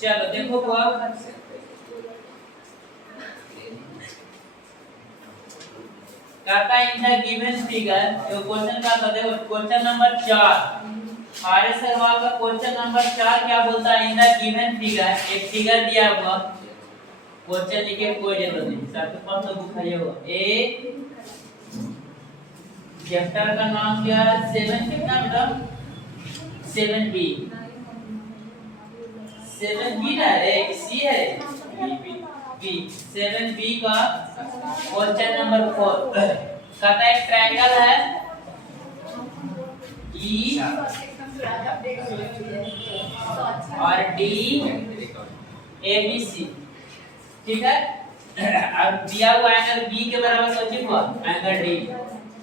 चलो देखो अब कहता है इन द गिवन फिगर, जो क्वेश्चन का था देखो क्वेश्चन नंबर 4, हमारे सवाल का क्वेश्चन नंबर 4 क्या बोलता है, इन द गिवन फिगर, एक फिगर दिया हुआ, क्वेश्चन लिखे कोई जरूरत नहीं, सबके पास तो बुक है वो ए चैप्टर का नाम क्या है, 7 कितना बेटा 7b 7b ना रे सी है बी 7b का क्वेश्चन नंबर 4 कहता है एक ट्रायंगल है ई और डी ए बी सी, ठीक है। अब दिया हुआ एंगल बी के बराबर सोचिए हुआ एंगल डी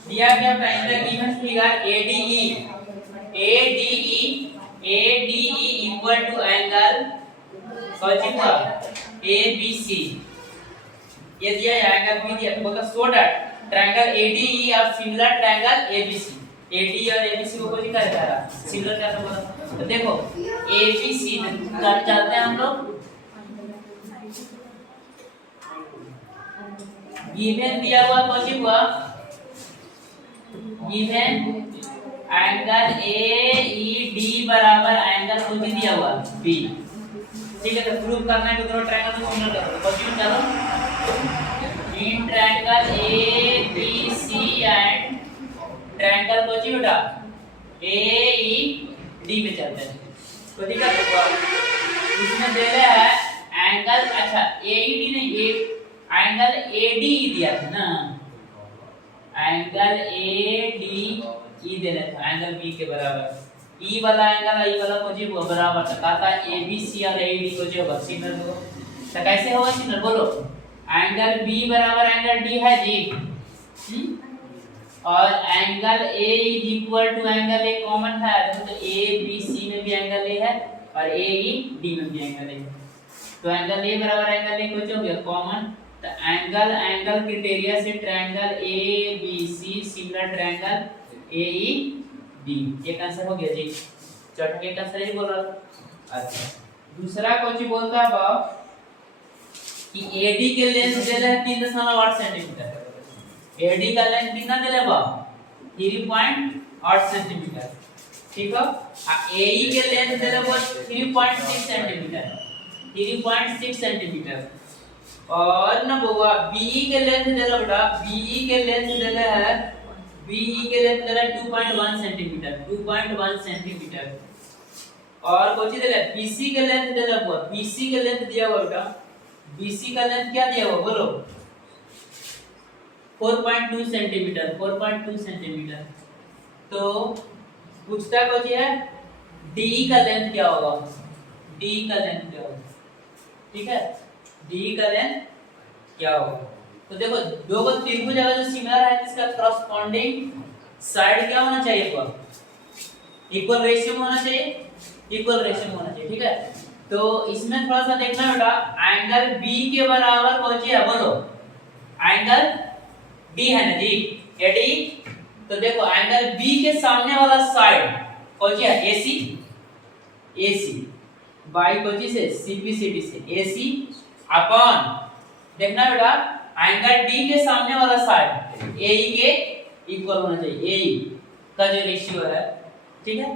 दिया गया था in the given figure ADE equal to angle सोचिए हुआ ABC, ये दिया है एंगल बी दिया, बोलता सो दैट ट्रायंगल ADE और सिमिलर ट्रायंगल ABC, AD और ABC को कोई क्या कह रहा सिमिलर कैसे बोला, तो देखो ABC कर चलते हैं हम लोग, गिवन दिया हुआ कौन हुआ गिवन एंगल AED बराबर एंगल कौन दिया हुआ B, ठीक है। तो प्रूव करना है तो दोनों ट्रायंगल को सिमिलर करो, तो क्वेश्चन चलो in triangle ABC and triangle कौन बेटा AED में चलते हैं, तो ठीक है। इसमें दे रहा है एंगल, अच्छा AED नहीं एंगल ADE दिया था ना, एंगल ADE दे रहा था एंगल B के बराबर, E वाला एंगल I वाला को जी बराबर था, कहा ABC और AED को जो सिमिलर हो, तो कैसे होगा सिमिलर बोलो, एंगल B बराबर एंगल D है जी, और angle A is equal to angle A common है, तो ABC में भी एंगल A है और AED में भी एंगल A है, तो एंगल A बराबर एंगल A को जो हो गया कॉमन, तो एंगल क्राइटेरिया से triangle ABC similar triangle AED, एक आंसर हो गया जी, चौथा के आंसर ही बोल रहा था। अच्छा दूसरा क्वेश्चन बोलता है बाप कि AD के लेंथ दे रहा है 3.8 सेंटीमीटर, AD का लेंथ कितना दे रहा है बाप 3.8 सेंटीमीटर, ठीक है। AE के लेंथ दे रहा है 3.6 सेंटीमीटर, 3.6 सेंटीमीटर, और ना बोगा BE के लेंथ दे रहा बेटा, BE के लेंथ दे रहा है 2.1 सेंटीमीटर, 2.1 सेंटीमीटर, और कुछ दे रहा है BC के लेंथ दे रहा हुआ, BC के लेंथ दिया हुआ बेटा, BC का लेंथ क्या दिया हुआ बोलो 4.2 सेंटीमीटर, 4.2 सेंटीमीटर, तो पूछता कुछ है DE का लेंथ क्या होगा, DE का लेंथ क्या होगा, ठीक है, DE का लेंथ क्या होगा, तो देखो दो को त्रिभुज अगर जो सिमिलर है इसका कॉरेस्पॉन्डिंग साइड क्या होना चाहिए, इक्वल रेशियो में होना चाहिए, इक्वल रेशियो में होना चाहिए, ठीक है। तो इसमें थोड़ा सा देखना बेटा, एंगल B के बराबर कौन सी है बोलो, एंगल D है ना जी AD, तो देखो एंगल B के सामने वाला साइड कौन सी है AC बाई कौन सी से CPCD से AC अपॉन, देखना बेटा एंगल D के सामने वाला साइड AE के इक्वल होना चाहिए, AE का जो रेशियो है, ठीक है।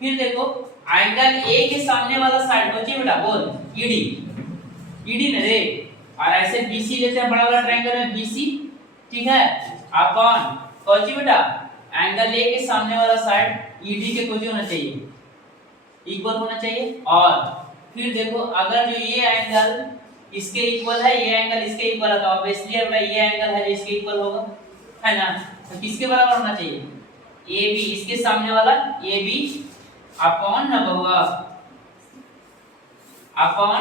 फिर देखो एंगल A के सामने वाला साइड कौन सी बेटा बोल ED ना रे, और ऐसे BC लेते हैं बड़ा वाला ट्रायंगल में BC, ठीक है, अपॉन कौन सी बेटा एंगल A के सामने वाला साइड ED के कौन सी होना चाहिए इक्वल होना चाहिए, और फिर देखो अगर जो ये एंगल इसके इक्वल है, ये एंगल इसके इक्वल है, तो ऑब्वियसली अगर ये एंगल है जो इसके इक्वल होगा, है ना, तो किसके बराबर होना चाहिए AB, इसके सामने वाला AB अपॉन ना बहुआ अपॉन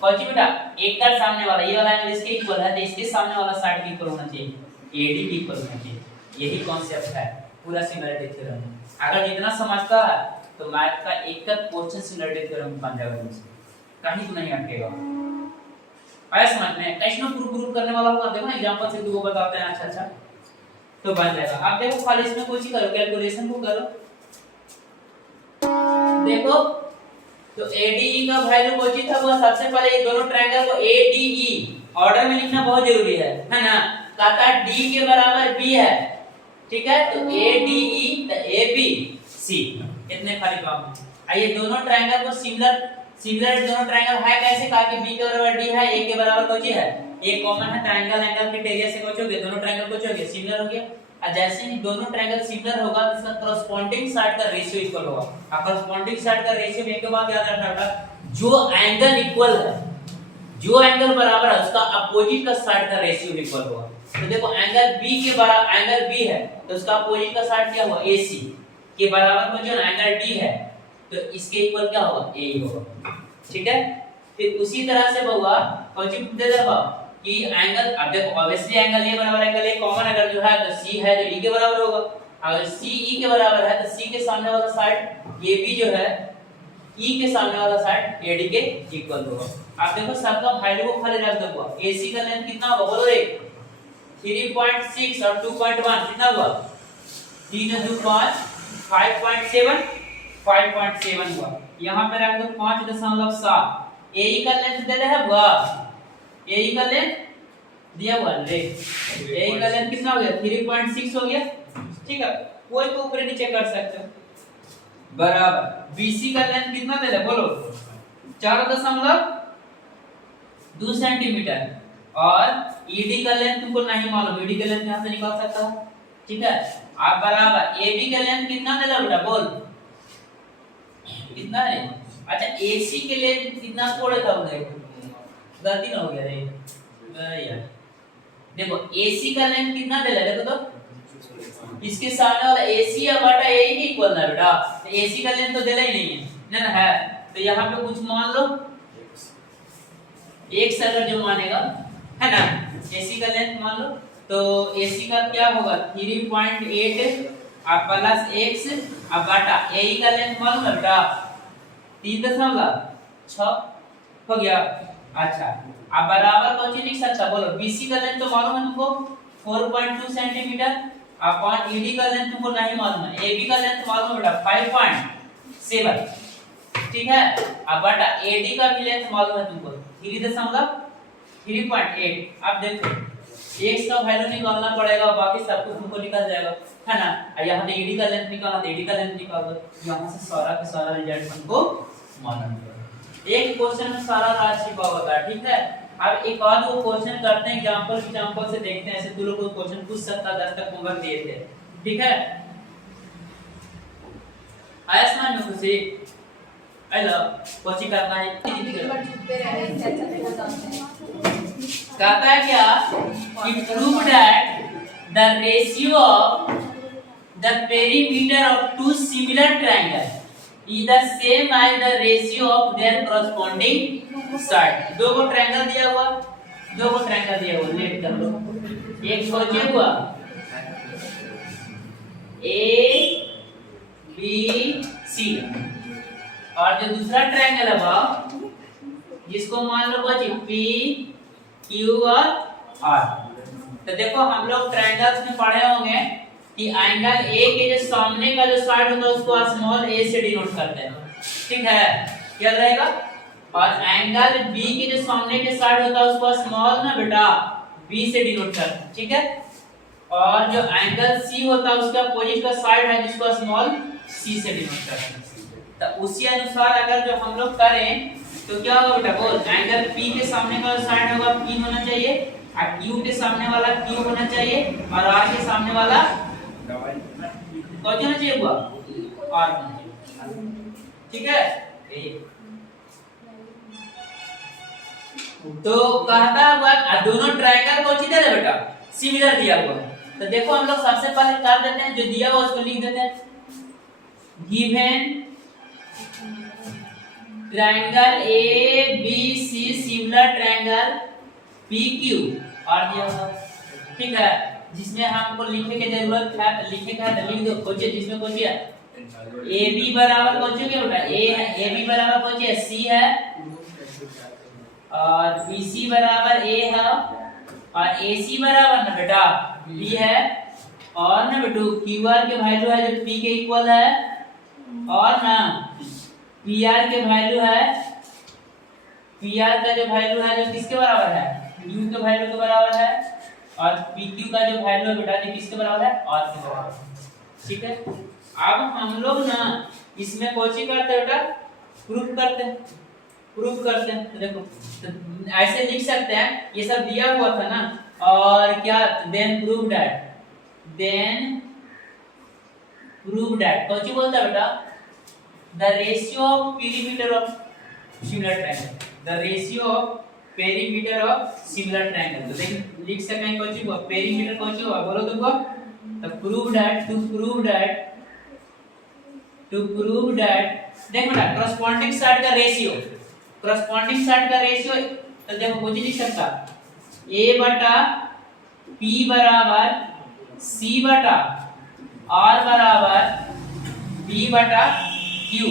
कौन सी बेटा एक का सामने वाला, ये वाला एंगल इसके इक्वल है तो इसके सामने वाला साइड के इक्वल होना चाहिए, AD के इक्वल होना चाहिए, यही कॉन्सेप्ट है पूरा सिमिलरिटी थ्योरम। अगर जितना समझता है तो मैथ का एक का क्वेश्चन सिमिलरिटी थ्योरम बन जाएगा, कहीं तो नहीं अटकेगा, आया समझ में, कैसे प्रूव करने वाला होगा, देखो ना एग्जांपल से दो बताते हैं, अच्छा तो बन जाएगा। अब देखो खाली इसमें कुछ ही करो, कैलकुलेशन को करो, देखो तो ADE का वैल्यू कोची था वो सबसे पहले ये दोनों ट्रायंगल को ADE ऑर्डर में लिखना बहुत जरूरी है ना। कहता है D के बराबर B है, ठीक है, तो ADE तो ABC इतने खाली काम है। आइए दोनों ट्रायंगल को सिमिलर दोनों ट्रायंगल है कैसे, कहा कि B के बराबर D है, A के बराबर कोची है, एक कॉमन है ट्रायंगल एंगल के एरिया से कोच हो गया, दोनों ट्रायंगल कोच हो गया, सिमिलर हो गया। और जैसे ही दोनों ट्रायंगल सिमिलर होगा तो इसका करस्पॉन्डिंग साइड का रेशियो इक्वल होगा। और करस्पॉन्डिंग साइड का रेशियो एक के बाद याद रखना बेटा, जो एंगल इक्वल है, जो एंगल बराबर है उसका अपोजिट का साइड का रेशियो इक्वल होगा। तो देखो एंगल B के बराबर एंगल B है तो उसका अपोजिट का साइड क्या होगा, AC के बराबर में जो एंगल D है तो इसके इक्वल क्या होगा, A होगा, ठीक है। फिर उसी तरह से होगा कौन सी दे देगा कि एंगल, अब देखो ऑब्वियसली एंगल A बराबर एंगल A कॉमन अगर जो है तो C है तो E के बराबर होगा। अगर C E के बराबर है तो C के सामने वाला साइड AB जो है E के सामने वाला साइड AD के इक्वल होगा। आप देखो सबका वैल्यू को खाली रख दो। AC का लेंथ कितना होगा बोलो, एक 3.6 और 2.1 कितना हुआ, 3 2 5 5.7 5.7 हुआ। यहाँ पे रख दो 5.7। AE का लेंथ दे रहा है हुआ, AE का लेंथ दिया हुआ रे, AE का लेंथ कितना हो गया 3.6 हो गया, ठीक है, कोई को ऊपर नीचे कर सकते हो। बराबर BC का लेंथ कितना दे रहा बोलो, 4.2 सेंटीमीटर। और ED का लेंथ तुमको नहीं मालूम, ED का लेंथ यहां से निकाल सकता हो, ठीक है। आप बराबर AB का लेंथ कितना दे रहा बेटा बोल, कितना है, अच्छा AC के लेंथ कितना थोड़े था हो गए, गलती ना हो गया रे यार। देखो AC का लेंथ कितना दे रहा है, देखो तो इसके सामने वाला AC या बटा AE के इक्वल है बेटा, तो AC का लेंथ तो देना ही नहीं है ना, है तो यहाँ पे कुछ मान लो एक से अगर जो मानेगा है ना, AC का लेंथ मान लो तो AC का क्या होगा 3.8 और प्लस x और बटा AE का लेंथ मालूम है बेटा 3.6 हो गया। अच्छा अब बराबर कौन सी लिख सकता बोलो, BC का लेंथ तो मालूम है तुमको 4.2 सेंटीमीटर, अपॉन ED का लेंथ तुमको नहीं मालूम है, AB का लेंथ मालूम है बेटा 5.7, ठीक है। अब बटा AD का भी लेंथ मालूम है तुमको 3.8। अब देखो x का वैल्यू निकालना पड़ेगा, बाकी सब कुछ तुमको निकल जाएगा है ना। यहाँ पे ED का लेंथ निकालना तो ED का लेंथ निकाल दो, यहाँ से सारा का सारा रिजल्ट हमको मालूम है। एक क्वेश्चन में सारा राज छिपा होता है, ठीक है। अब एक और वो क्वेश्चन करते हैं एग्जांपल से देखते हैं, ऐसे तू लोग को क्वेश्चन पूछ सकता 10 तक होमवर्क दिए थे, ठीक है। आयस्मान में खुशी हेलो कोचिंग करना है, कहता है क्या कि prove that the ratio of the perimeter of two similar triangle is the same as the ratio of their corresponding side। दो को ट्रायंगल दिया हुआ, लेट कर लो, एक सोचे हुआ ABC और जो दूसरा ट्रायंगल है वो जिसको मान लो बच्चे PQ और R। तो देखो हम लोग ट्रायंगल्स में पढ़े होंगे कि एंगल A के जो सामने का जो साइड होता है उसको स्मॉल a से डिनोट करते हैं, ठीक है, याद रहेगा। और एंगल B के जो सामने के साइड होता है उसको स्मॉल ना बेटा B से डिनोट करते हैं, ठीक है। और जो एंगल C होता है उसका अपोजिट का साइड है जिसको स्मॉल c से डिनोट करते हैं। तो उसी अनुसार अगर जो हम लोग करें तो क्या होगा बेटा बोल, एंगल P के सामने का साइड होगा P होना चाहिए, और Q के सामने वाला Q होना चाहिए, और R के सामने वाला कौन होना चाहिए हुआ R होना चाहिए, ठीक है। तो कहता है दोनों ट्रायंगल कौन सी दे दे बेटा सिमिलर दिया हुआ। तो देखो हम लोग सबसे पहले कर देते हैं, जो दिया हुआ उसको लिख देते हैं, given triangle ABC similar triangle PQ और दिया हुआ, ठीक है, जिसमें हमको लिखने की जरूरत है, लिखने का है लिख दो कोचे, जिसमें कोची है AB बराबर कोची क्या बेटा A है, AB बराबर कोची है C है, और BC बराबर A है, और AC बराबर ना बेटा B है, और ना बेटू QR के वैल्यू है जो P के इक्वल है, और ना पी आर के वैल्यू है, पी आर का जो वैल्यू है जो किसके बराबर है, क्यू के वैल्यू के बराबर है, और पी क्यू का जो वैल्यू है बेटा जो किसके बराबर है, आर के बराबर है। ठीक है, अब हम लोग ना इसमें कोची करते हैं बेटा, प्रूफ करते हैं, प्रूफ करते हैं। तो देखो तो ऐसे लिख सकते हैं, ये सब दिया हुआ था ना, और क्या then prove that, then prove that कोची बोलता है बेटा, the ratio of perimeter of similar triangle, the ratio of perimeter of similar triangle. तो देख लिख सकते हैं कोची को, पेरीमीटर कोची होगा बोलो तुमको, तो prove that, to prove that, to prove that, देखो ना कॉरस्पॉन्डिंग साइड का रेशियो, कॉरस्पॉन्डिंग साइड का रेशियो, तो देखो कोची लिख सकता a बटा p बराबर c बटा r बराबर b बटा q,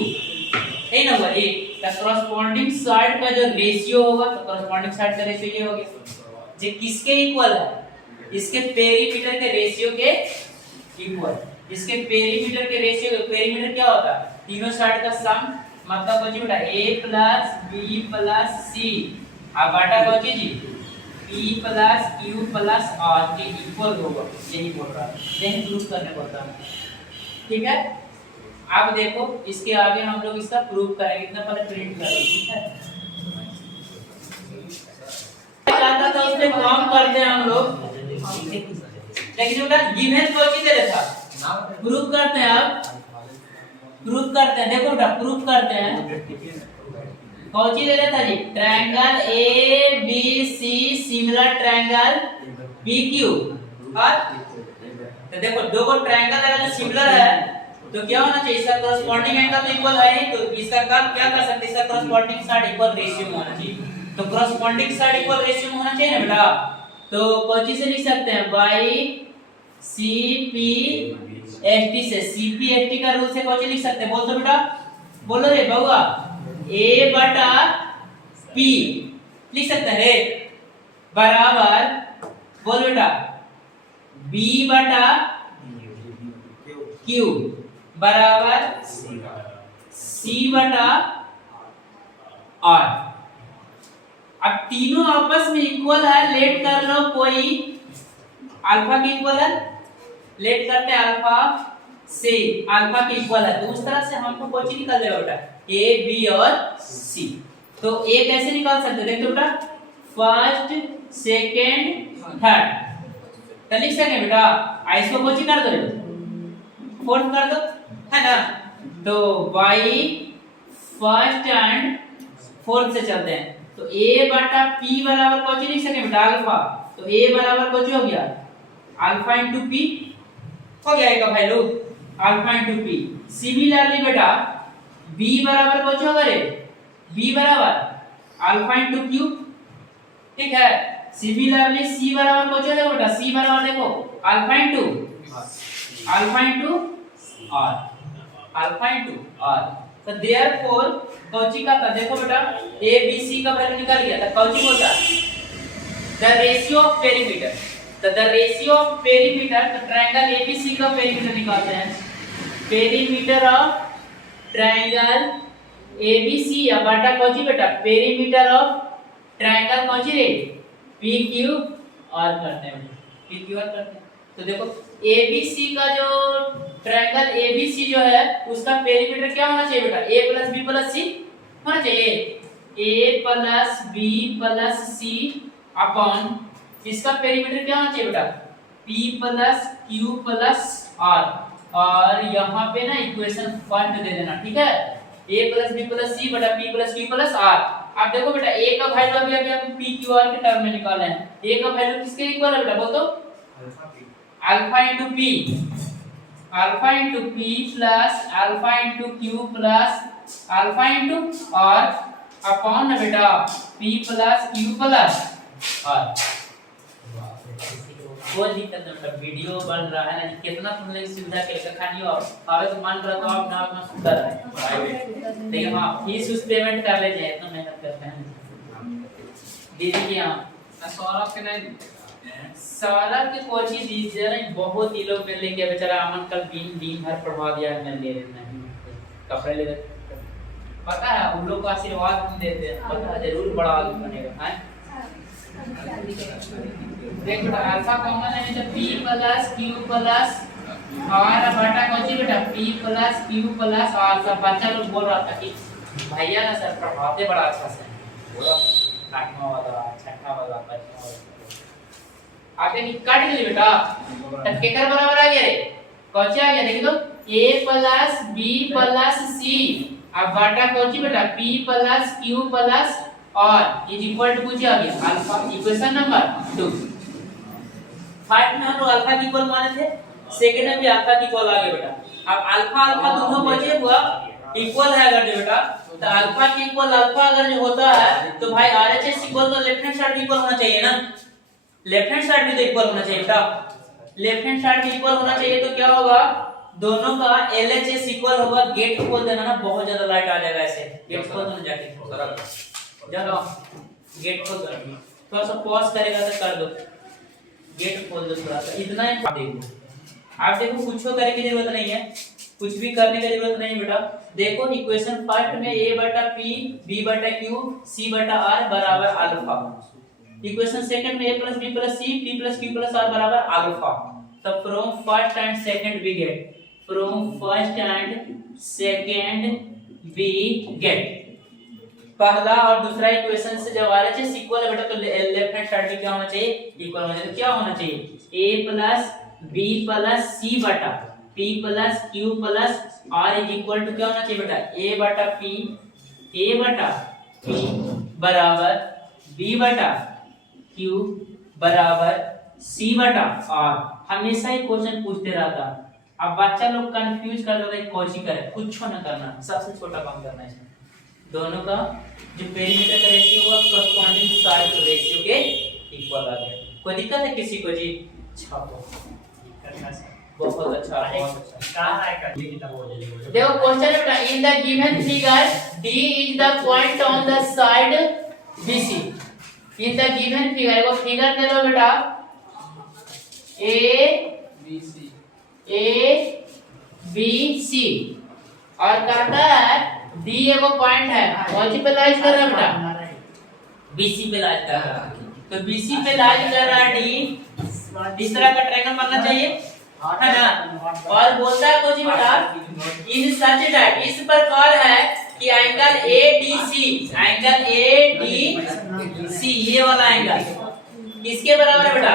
है ना हुआ ये। तो कॉरस्पॉन्डिंग साइड का जो रेशियो होगा, तो कॉरस्पॉन्डिंग साइड का रेशियो ये हो गया, जो किसके इक्वल है, इसके पेरीमीटर के रेशियो के इक्वल, इसके पेरीमीटर के रेशियो, पेरीमीटर क्या होता है, तीनों साइड का सम, मतलब कोची बेटा a plus b plus c और बटा कोची जी p plus q plus r के इक्वल होगा, यही बोल रहा है, यही प्रूफ करने पड़ता है। ठीक है, अब देखो इसके आगे हम लोग इसका प्रूफ करेंगे, इतना पहले प्रिंट कर लो। ठीक है, चाहता था उसमें काम करते हैं हम लोग, लेकिन बेटा गिवन कोची दे रखा, प्रूफ करते हैं, अब प्रूफ करते हैं, देखो बेटा प्रूफ करते हैं, कौची ले रहा था जी, triangle A B C similar triangle P Q, और तो देखो दो को ट्रायंगल अगर जो सिमिलर है तो क्या होना चाहिए, इसका कॉरस्पॉन्डिंग एंगल तो इक्वल है ही, तो इसका काम क्या कर सकते हैं, इसका कॉरस्पॉन्डिंग साइड इक्वल रेशियो में होना चाहिए, तो कॉरस्पॉन्डिंग साइड इक्वल रेशियो में होना चाहिए ना बेटा, तो कौची से लिख सकते हैं, by C P S T से, सी पी एस टी का रूल से कौची लिख सकते हैं, बोल दो बेटा, बोलो रे बउआ, a बटा p लिख सकते हैं रे, बराबर बोल बेटा b बटा q बराबर c बटा r। अब तीनों आपस में इक्वल है, लेट कर लो कोई अल्फा के इक्वल है, लेट करते हैं अल्फा से अल्फा के इक्वल है, तो उस तरह से हमको कोची निकल जाएगा बेटा a b और c। तो a कैसे निकाल सकते हैं, देखो बेटा फर्स्ट सेकंड थर्ड, तो लिख सकते हैं बेटा, इसको कोची कर दो, फोर्थ कर दो, है ना, तो y फर्स्ट एंड फोर्थ से चलते हैं, तो a बटा p बराबर कोची लिख सकते हैं बेटा अल्फा, तो a बराबर कोची हो गया अल्फा इनटू p, हो गया एक value alpha into p। Similarly बेटा b बराबर कोची होगा रे, b बराबर अल्फा इनटू q, ठीक है। सिमिलरली c बराबर कोची होगा बेटा, c बराबर देखो alpha into r, alpha into r, तो देयरफॉर कौची का था, देखो बेटा a b c का वैल्यू निकल गया था, कौची बोलता द रेशियो ऑफ पेरीमीटर, तो द रेशियो ऑफ पेरीमीटर, तो ट्रायंगल ABC का पेरीमीटर निकालते हैं, पेरीमीटर ऑफ ट्रायंगल ABC या बटा कौची बेटा पेरीमीटर ऑफ ट्रायंगल कौची रे PQR करते हैं, PQR करते हैं। तो देखो ABC का जो ट्रायंगल ABC जो है उसका पेरीमीटर क्या होना चाहिए बेटा, A plus B plus C होना चाहिए, A plus B plus C upon इसका पेरीमीटर क्या होना चाहिए बेटा P plus Q plus R, और यहाँ पे ना इक्वेशन फर्स्ट दे देना, ठीक है, A plus B plus C बटा P plus Q plus R। अब देखो बेटा A का वैल्यू अभी हम P Q R के टर्म में निकाले हैं, A का वैल्यू किसके इक्वल है बेटा बोल दो, alpha into P, alpha into P plus alpha into Q plus alpha into R upon बेटा P plus Q plus R। कोई दिक्कत नहीं बेटा, वीडियो बन रहा है ना, कितना तुमने सुविधा के लिए खानी हो आवे तो मान करो तो आप ना अपना सुविधा है प्राइवेट, लेकिन हां फीस उस पेमेंट कर ले जाए, इतना मेहनत करते हैं दीदी के यहां। सौरभ के नहीं, सौरभ की कोचिंग दीजिए ना, बहुत ही लोग मिल लेके बेचारा अमन कल दिन भर पढ़वा दिया, मैं ले लेना है कपड़े ले पता है उन लोग को आशीर्वाद हम देते हैं, पता है जरूर बड़ा आदमी बनेगा हैं। देख बेटा अल्फा कॉमन है तो p प्लस q प्लस और बटा कौन सी बेटा p plus q plus r। सब बच्चा लोग बोल रहा था कि भैया ना सर पढ़ाते बड़ा अच्छा से बोलो, 8वां वाला 6वां वाला 5वां वाला आगे की काट के लिए बेटा तब केकर बराबर आ गया रे, कौन सी आ गया देखो तो a plus b plus c अब बटा कौन सी बेटा p प्लस q प्लस और इज इक्वल टू कुछ आ गया अल्फा। Equation number 2। फर्स्ट में हम लोग अल्फा की इक्वल माने थे, सेकंड में भी अल्फा की इक्वल आ गया बेटा। अब अल्फा अल्फा दोनों बचे हुआ इक्वल है अगर जो बेटा तो अल्फा की इक्वल अल्फा अगर जो होता है तो भाई आरएचएस इक्वल तो लेफ्ट हैंड साइड भी इक्वल होना चाहिए ना, लेफ्ट हैंड साइड भी तो इक्वल होना चाहिए बेटा। लेफ्ट हैंड साइड भी इक्वल होना चाहिए तो क्या होगा दोनों का एलएचएस इक्वल होगा। गेट खोल देना ना, बहुत ज्यादा लाइट आ जाएगा ऐसे, गेट खोल देना जाके चलो गेट खोल दो, थोड़ा सा पॉज करेगा तो कर दो, गेट खोल दो थोड़ा सा, इतना ही देखो। आप देखो कुछ करने की जरूरत नहीं है, कुछ भी करने की जरूरत नहीं बेटा। देखो इक्वेशन फर्स्ट में a बटा p b बटा q c बटा r बराबर अल्फा। इक्वेशन सेकंड में a plus b plus c p plus q plus r बराबर अल्फा। तब from first and second we get, from first and second we get पहला और दूसरा equation से जब आरएचएस इक्वल है बेटा तो लेफ्ट हैंड साइड भी क्या होना चाहिए इक्वल होना चाहिए। तो क्या होना चाहिए a plus b plus c बटा p plus q plus r is equal to क्या होना चाहिए बेटा a बटा p बराबर b बटा q बराबर c बटा r। हमेशा ही क्वेश्चन पूछते रहता, अब बच्चा लोग कंफ्यूज कर देता है कौन सी करे, कुछ ना करना, सबसे छोटा काम करना है। दोनों का जो पेरीमीटर का रेशियो होगा कॉरस्पॉन्डिंग साइड रेशियो के इक्वल आ गया। कोई दिक्कत है किसी को जी? छापो बहुत अच्छा कहां है देखो क्वेश्चन है बेटा इन the given figure d is the point on the side bc। In the given figure को फिगर दे लो बेटा a b c और कहता है d एगो पॉइंट है कौन सी पे लाइज कर रहा है बेटा bc पे लाइज कर रहा है। तो bc पे लाइज कर रहा है d, इस तरह का ट्रायंगल बनना चाहिए है ना। और बोलता है कुछ बेटा इन सच दैट इस प्रकार है कि एंगल ADC, एंगल ADC ये वाला एंगल किसके बराबर है बेटा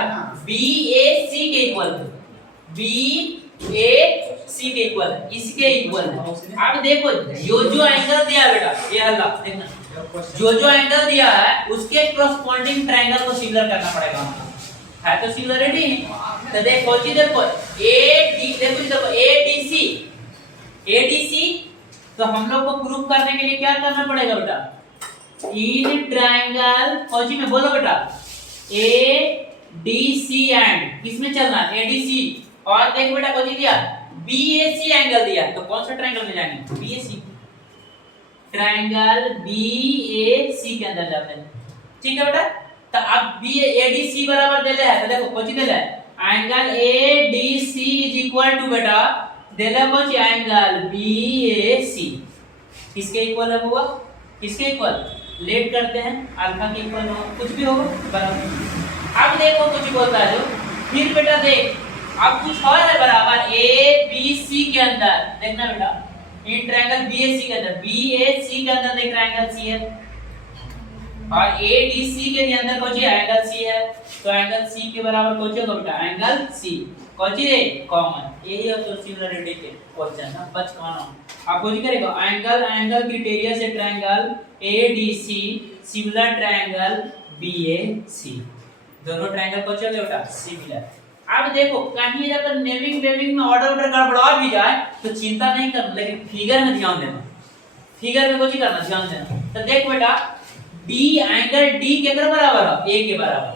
BAC के इक्वल, BAC के इक्वल इसके इक्वल है। अब देखो जो एंगल दिया बेटा ये हल्ला देखना, जो एंगल दिया है उसके कॉरस्पॉन्डिंग ट्रायंगल को सिमिलर करना पड़ेगा है तो सिमिलरिटी। तो देखो देखो ADC तो हम लोग को प्रूव करने के लिए क्या करना पड़ेगा बेटा इन ट्रायंगल कौन में बोलो बेटा ADC एंड किसमें चलना ADC। और देख बेटा कौन दिया BAC एंगल दिया तो कौन सा ट्रायंगल में जाएंगे BAC, ट्रायंगल BAC के अंदर जाते हैं ठीक है बेटा। तो अब ADC बराबर दे ले है तो देखो कौन दे ले angle ADC is equal to बेटा दे ले कौन एंगल BAC किसके इक्वल है वो किसके इक्वल लेट करते हैं अल्फा के इक्वल हो कुछ भी होगा बराबर। अब देखो कुछ बोलता है जो फिर बेटा देख अब कुछ और है बराबर ABC के अंदर देखना बेटा इन ट्रायंगल BAC के अंदर BAC के अंदर देख ट्रायंगल C है और ADC के अंदर कौन सी एंगल C है तो एंगल C के बराबर कौन सी होगा बेटा एंगल C कौन सी रे कॉमन यही है तो सिमिलरिटी के क्वेश्चन ना बच कौन आप कौन करेगा एंगल क्राइटेरिया से triangle ADC similar triangle BAC दोनों ट्रायंगल कौन से बेटा सिमिलर। अब देखो कहीं अगर नेमिंग में ऑर्डर गड़बड़ा भी जाए तो चिंता नहीं करना, लेकिन फिगर में ध्यान देना, फिगर में कुछ करना ध्यान देना। तो देख बेटा D एंगल D के बराबर है A के बराबर,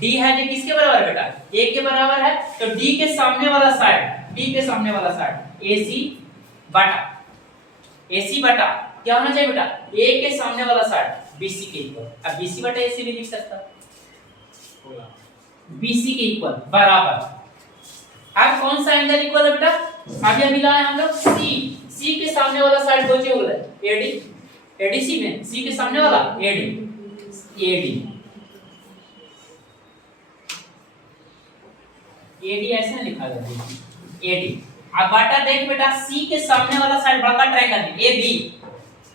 D है जो किसके बराबर है बेटा A के बराबर है तो D के सामने वाला साइड D के सामने वाला साइड AC बटा क्या होना चाहिए बेटा A के सामने वाला साइड BC के इक्वल। अब BC बटा AC भी लिख सकता BC के इक्वल बराबर। अब कौन सा एंगल इक्वल है बेटा अभी लाए हम लोग सी के सामने वाला साइड कौन सी होगा एडी एडीसी में सी के सामने वाला एडी एडी एडी ऐसे लिखा गया एडी। अब बाटा देख बेटा सी के सामने वाला साइड बड़ा ट्रायंगल है ए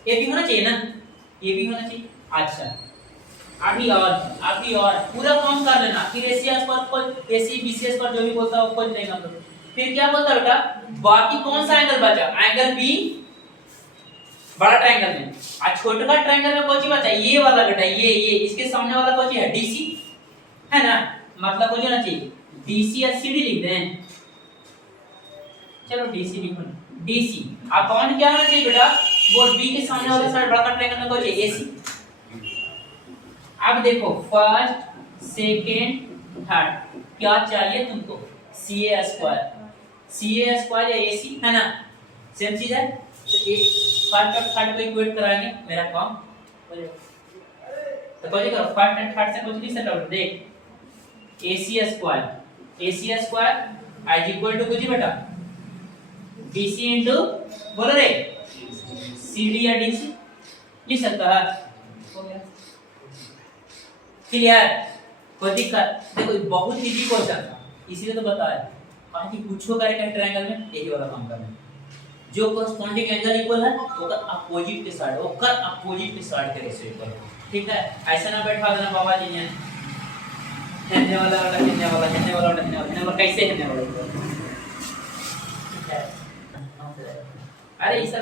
बी होना चाहिए ना ए बी होना चाहिए। अच्छा अभी और पूरा काम कर लेना फिर एसीएस पर कोई एसी बीसीएस पर जो भी बोलता है वो खोज लेंगे हम लोग। फिर क्या बोलता है बेटा बाकी कौन सा एंगल बचा एंगल बी बड़ा ट्रायंगल में और छोटा ट्रायंगल में कौन सी बचा ये वाला बेटा ये इसके सामने वाला कौन सी है डीसी है ना मतलब कौन होना चाहिए डीसी या सीडी लिख दें चलो डीसी लिखो डीसी। अब कौन क्या होना चाहिए बेटा वो बी के सामने वाला साइड बड़ा ट्रायंगल में कौन चाहिए एसी। अब देखो फर्स्ट सेकंड थर्ड क्या चाहिए तुमको CA स्क्वायर या AC है ना सेम चीज है तो फर्स्ट और थर्ड को इक्वेट कराएंगे मेरा काम हो जाएगा। तो कोई करो फर्स्ट एंड थर्ड से कुछ नहीं सेट आउट देख AC square is equal to कुछ बेटा BC इनटू बोलो रे CD या DC लिख सकता है हो गया क्लियर। कोई दिक्कत देखो बहुत इजी क्वेश्चन था इसीलिए तो बताया बाकी कुछ हो करेगा ट्रायंगल में यही वाला काम करना जो कॉरस्पॉन्डिंग एंगल इक्वल है ओकर अपोजिट के साइड के रेशियो इक्वल ठीक है। ऐसा ना बैठा देना बाबा जी ने हिलने वाला कैसे हिलने वाला ठीक है। अरे इस